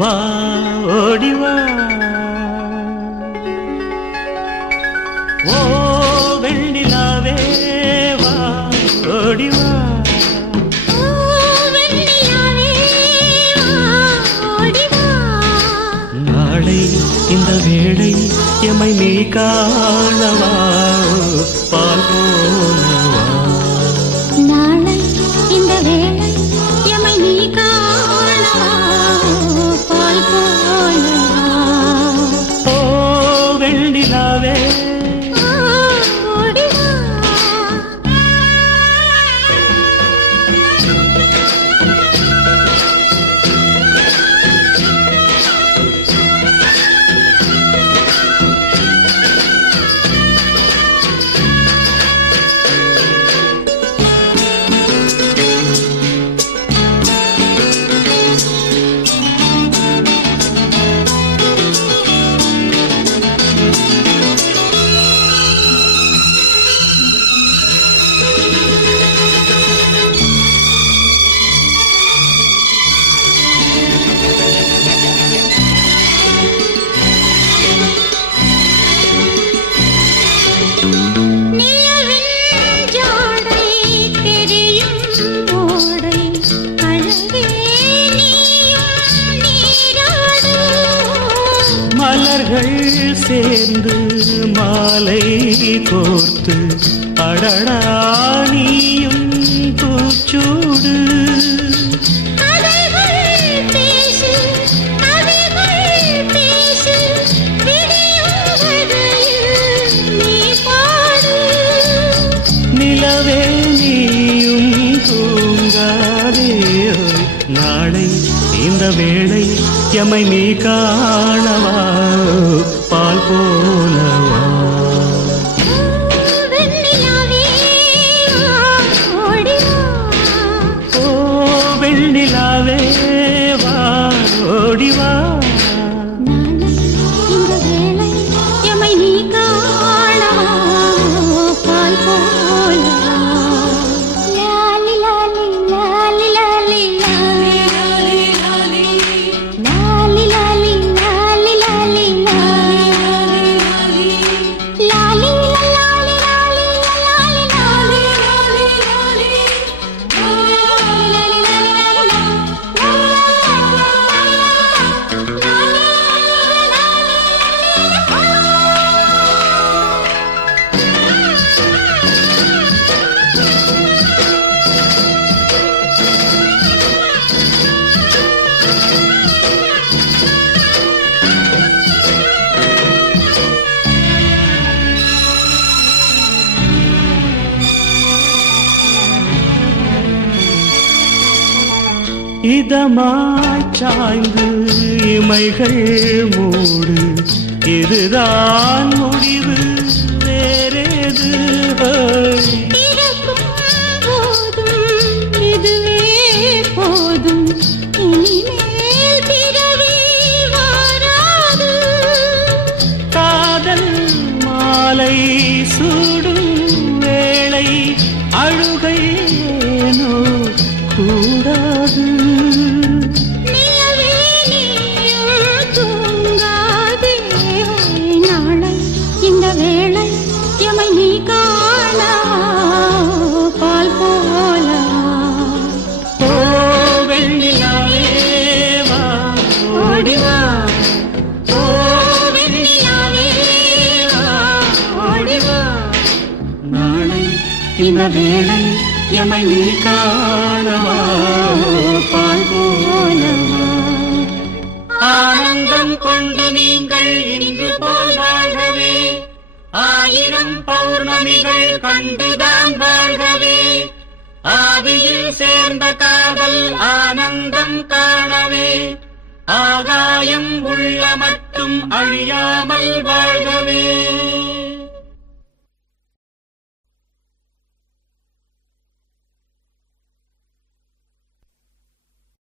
வா ஓடி வா. ஓ வெண்ணிலாவே வா ஓடி வா. நாளை இந்த வேளை எமை நீ காணவா பால் போலவா. நாளை இந்த வேளை எமை நீ காணவா பால் போலவா. ஓ வெண்ணிலாவே மலர்கள் சேர்ந்து மாலை கோர்த்து அடடா நீயும் பூச்சூடு. நிலவே நீயும் தூங்காதே நாளை இந்த வேளை எமை நீ காணவா பால் போலவா. ஓ வெண்ணிலாவே வா ஓடி வா. இதமாய் சாய்ந்து இமைகள் மூடு இதுதான் முடிவு வேறேது. இதுவே போதும் இனிமேல் பிறவி வாராது. காதல் மாலை சூடும் வேளை அழுகை ஏனோ கூடாது. நாளை இந்த வேளை எமை நீ காணவா பால் போலவா. ஓ வெண்ணிலாவே வா ஓடி வா. ஓ வெண்ணிலாவே வா ஓடி வா. நாளை இந்த வேளை எமை நீ காணவா பால் போலவா. ஆனந்தம் கொண்டு நீங்கள் இன்று போல் வாழ்கவே, ஆயிரம் பௌர்ணமிகள் கண்டுதான் வாழ்கவே, ஆவியில் சேர்ந்த காதல் ஆனந்தம் காணவே, ஆகாயம் உள்ள மட்டும் அழியாமல் வாழ்கவே.